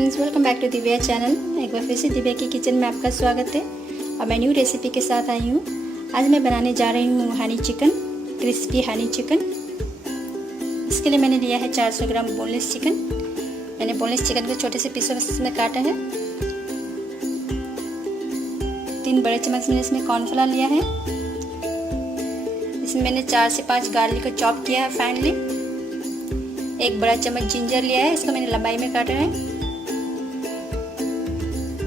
Friends, welcome back to Divya channel. एक बार फिर से दिव्या की किचन में आपका स्वागत है और मैं न्यू रेसिपी के साथ आई हूँ। आज मैं बनाने जा रही हूँ Honey chicken, crispy Honey chicken. इसके लिए मैंने लिया है 400 ग्राम बोनलेस चिकन। मैंने बोनलेस चिकन को छोटे से पीसों में काटा है। 3 बड़े चम्मच मैंने इसमें कॉर्नफ्लोर लिया है। इसमें मैंने 4 से 5 गार्लिक को चॉप किया है फाइनली। 1 बड़ा चम्मच जिंजर लिया है, इसको मैंने लंबाई में काटा है।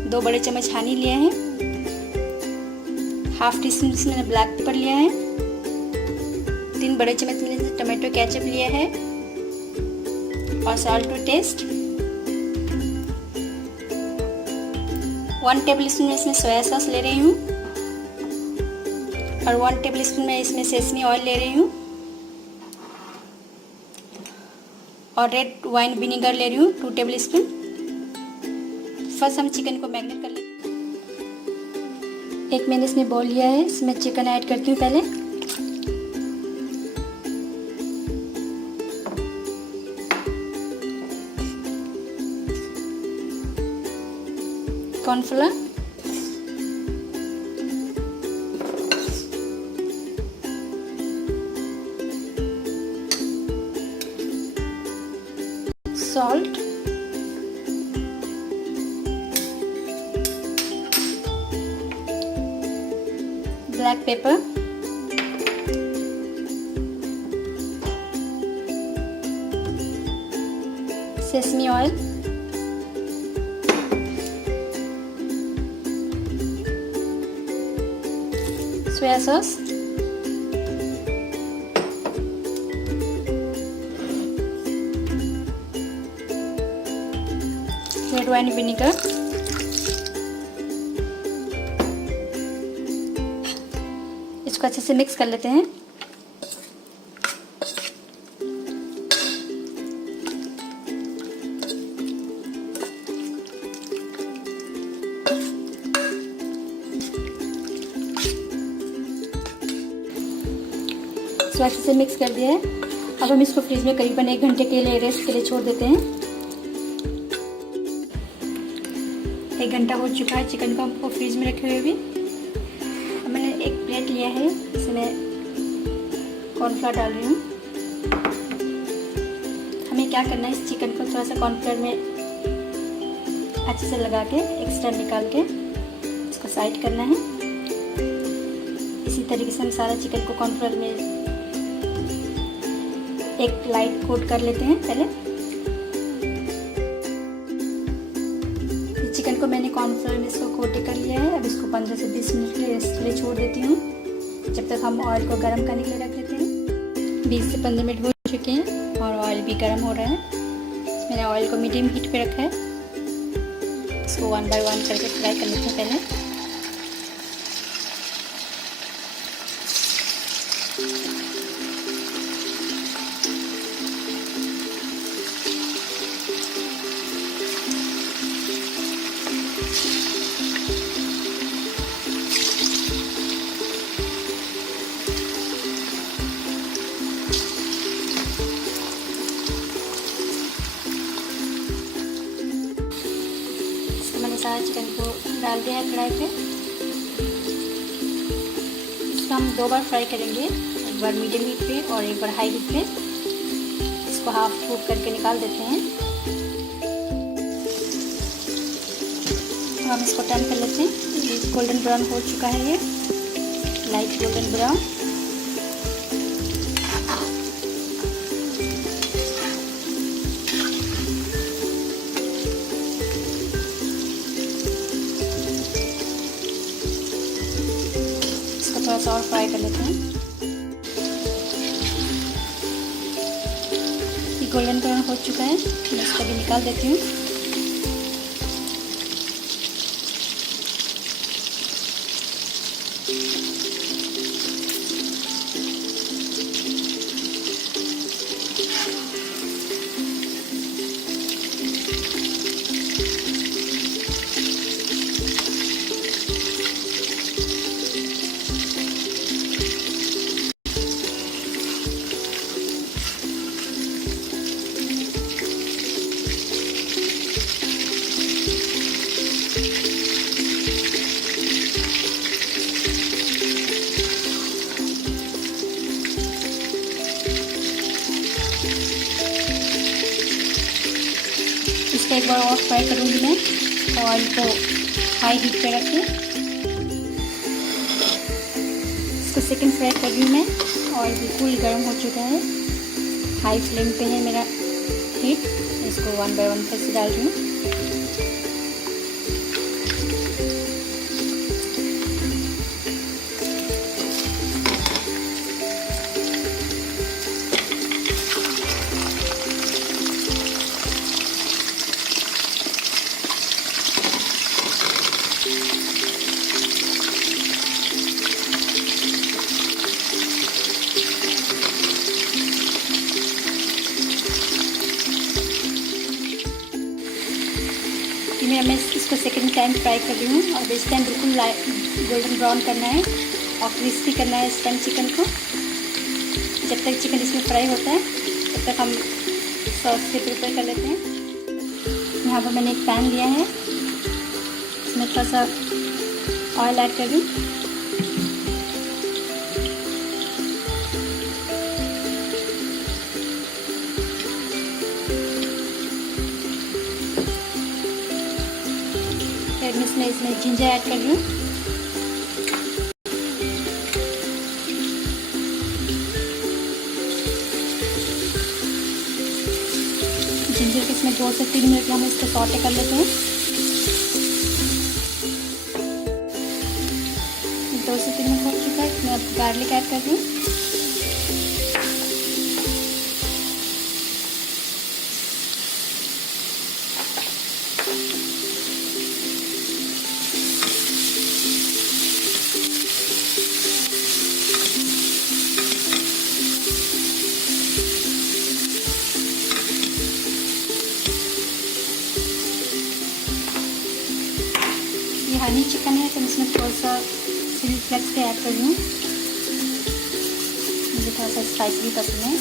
2 बड़े चम्मच हनी लिया है। हाफ टी स्पून मैंने ब्लैक पेपर लिया है। 3 बड़े चम्मच मैंने टमाटो केचप लिया है और salt to taste. 1 tablespoon में इसमें सोया सॉस ले रही हूँ और 1 टेबल स्पून में इसमें सेसमी ऑयल ले रही हूँ और रेड वाइन विनेगर ले रही हूँ 2 टेबल स्पून। फर्स्ट हम चिकन को मैरिनेट कर लेते हैं। एक मैंने इसमें बॉल लिया है, इसमें चिकन ऐड करती हूँ। पहले cornflour, salt, black pepper, sesame oil, soya sauce, red wine vinegar, इसको अच्छे से मिक्स कर लेते हैं। इसको अच्छे से मिक्स कर दिया है। अब हम इसको फ्रिज में करीबन 1 घंटे के लिए रेस्ट के लिए छोड़ देते हैं। 1 घंटा हो चुका है चिकन को हमको फ्रिज में रखे हुए भी। अब मैंने एक प्लेट लिया है, इसमें कॉर्नफ्लोर डाल रही हूँ। हमें क्या करना है, इस चिकन को थोड़ा सा कॉर्नफ्लोर में अच्छे से लगा के एक्स्ट्रा निकाल के इसको साइड करना है। इसी तरीके से हम सारा चिकन को कॉर्नफ्लोर में एक लाइट कोट कर लेते हैं। पहले चिकन को मैंने कॉर्नफ्लोर में इसको कोट कर लिया है। अब इसको 15 से 20 मिनट के लिए रेस्ट के लिए छोड़ देती हूँ, जब तक हम ऑयल को गर्म करने के लिए रख देते हैं। 20 से 15 मिनट हो चुके हैं और ऑयल भी गर्म हो रहा है। मैंने ऑयल को मीडियम हीट पे रखा है। इसको 1 बाय 1 करके फ्राई कर लेते हैं पहले। सारा चिकन को डाल दिया है कढ़ाई पे। इसको हम 2 बार फ्राई करेंगे, एक बार मीडियम हीट पे और एक बार हाई हीट पे। इसको हाफ कुक करके निकाल देते हैं। अब हम इसको टर्न कर लेते हैं। ये गोल्डन ब्राउन हो चुका है, ये लाइट गोल्डन ब्राउन। थोड़ा सा और फ्राई कर लेते हैं। ये गोल्डन ब्राउन हो चुका है, मैं इसको भी निकाल देती हूँ। फ्राई करूँगी मैं। ऑयल को हाई हीट पे रख के इसको सेकंड फ्राई कर रही हूँ मैं। ऑयल बिल्कुल गर्म हो चुका है, हाई फ्लेम पे है मेरा हीट। इसको वन बाय वन कैसे डाल रही हूँ। मैं इसको सेकंड टाइम फ्राई कर रही हूँ और इस टाइम बिल्कुल गोल्डन ब्राउन करना है और क्रिस्पी करना है इस टाइम चिकन को। जब तक चिकन इसमें फ्राई होता है तब तक हम सॉस के प्रिपेयर कर लेते हैं। यहाँ पर मैंने एक पैन लिया है, इसमें थोड़ा सा ऑयल ऐड कर दूँ। मैं इसमें जिंजर ऐड कर रही हूँ। जिंजर को इसमें 2 से 3 मिनट हम इसको सॉटे कर लेते हैं। 2 से 3 मिनट हो चुका है, इसमें अब गार्लिक ऐड कर रही हूँ। हनी चिकन है तो मैं इसमें थोड़ा सा चिली फ्लेक्स के ऐड कर रही हूँ। मुझे थोड़ा सा स्पाइसी पसंद है।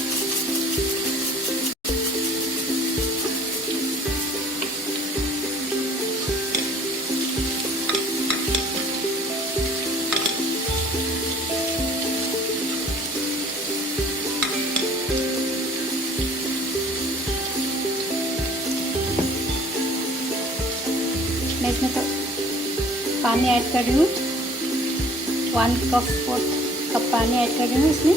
मैं इसमें तो पानी ऐड कर रही हूँ, 1 कप पानी ऐड कर रही हूँ इसमें।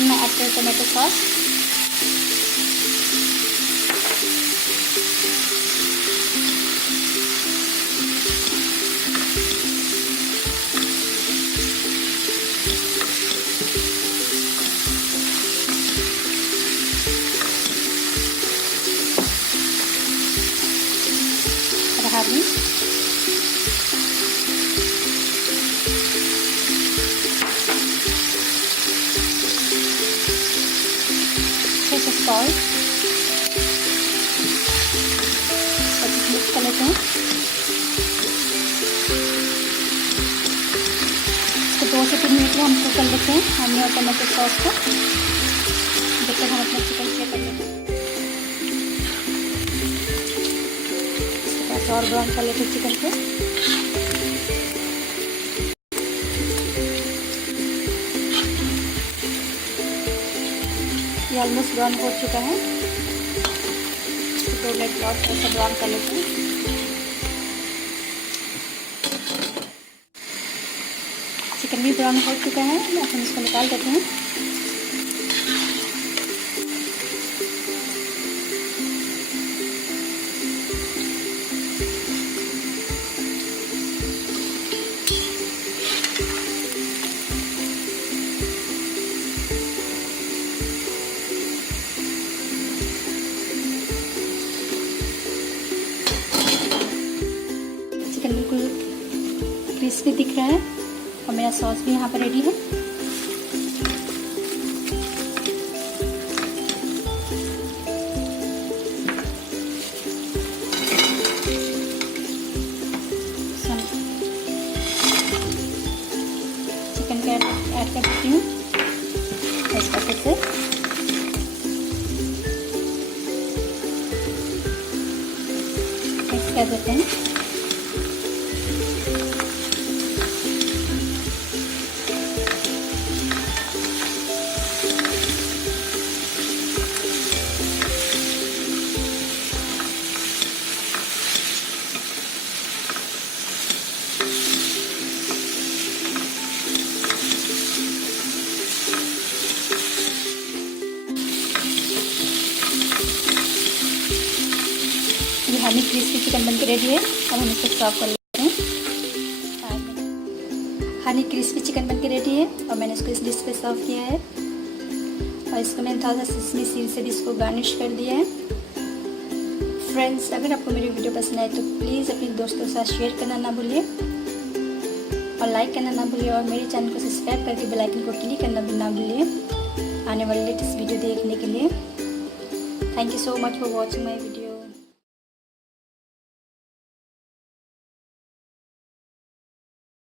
मैं ऐड कर टोमेटो सॉस। भी सॉल्ट मिक्स कर लेते हैं। इसको 2 से 3 मिनट में हम कुक कर लेते हैं हनी और टमाटो सॉस को, जब तक हम अपना चिकन फ्राई कर लेते हैं। और ब्राउन कर लेते चिकन को। ये ऑलमोस्ट ब्राउन हो चुका है, तो मैं थोड़ा सा ब्राउन कर लेते हैं। चिकन भी ब्राउन हो चुका है, हम इसको निकाल देते हैं। चिकन बिल्कुल क्रिस्पी दिख रहा है और मेरा सॉस भी यहाँ पर रेडी है। चिकन का ऐड कर देती हूँ इस पैकेट से। कर देते हैं। ये हनी क्रिस्पी चिकन बनके रेडी है। अब हम इसको सर्व कर लेते हैं। हनी क्रिस्पी चिकन बनके रेडी है और मैंने इसको इस डिश पे सर्व किया है। और इसको मैंने थोड़ा सा सिसमी सीड से भी इसको गार्निश कर दिया है। फ्रेंड्स, अगर आपको मेरी वीडियो पसंद आए तो प्लीज़ अपने दोस्तों के साथ शेयर करना ना भूलिए और लाइक करना ना भूलिए और मेरे चैनल को सब्सक्राइब करके बेल आइकन को क्लिक करना भी ना भूलिए आने वाले लेटेस्ट वीडियो देखने के लिए। Thank you so much for watching my video.